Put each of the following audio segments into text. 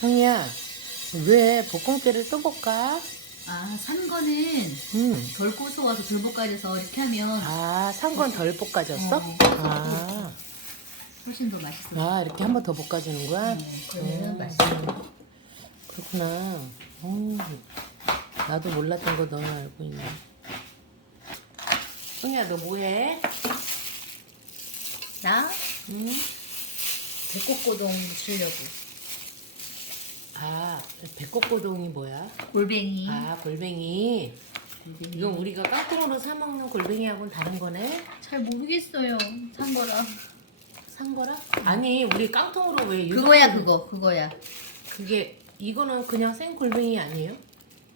형이야, 왜 볶음깨를 또 볶아? 아, 산 거는 음. 덜 고소와서 덜 볶아져서 이렇게 하면 아, 산 건 덜 볶아졌어? 어. 아, 훨씬 더 맛있어. 아, 이렇게 한 번 더 볶아주는 거야? 네, 그러면은 음. 맛있어. 그렇구나. 음, 나도 몰랐던 거 너는 알고 있네. 형이야, 너 뭐해? 나 응? 배꼽고동 주려고. 아, 백곡고동이 뭐야? 골뱅이. 아, 골뱅이. 골뱅이. 이건 우리가 깡통으로 사 먹는 골뱅이하고는 다른 거네? 잘 모르겠어요. 산 거라. 산 거라? 아니, 우리 깡통으로 왜 유성- 그거야 그거 그거야. 그게 이거는 그냥 생 골뱅이 아니에요?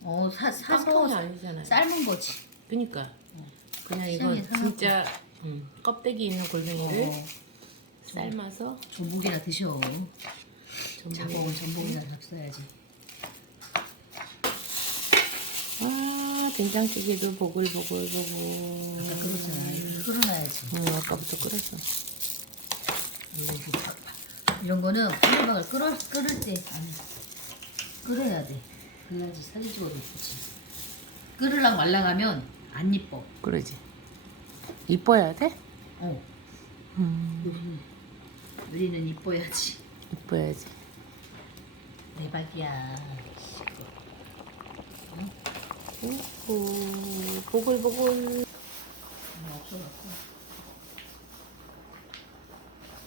어 사, 사서 깡통이 아니잖아요. 삶은 거지. 그니까 그냥 시장에 이건. 진짜 음, 껍데기 있는 골뱅이를 어, 삶아서 전복이나 드셔. 자복은 전복이나 잡숴야지. 아 된장찌개도 보글보글보글 아까 그렇잖아. 끓여놔야지. 응 아까부터 끓였어 이렇게 팍, 팍. 이런 거는 호박을 끓을 끓을 때 아니 끓여야 돼. 그래야지 사진 찍어도 예쁘지. 끓으랑 말랑하면 안 이뻐. 그러지 이뻐야 돼? 어. 음 우리는 이뻐야지. 이뻐야지 내 발이야. 응? 오호, 보글보글. 뭐 없어갖고.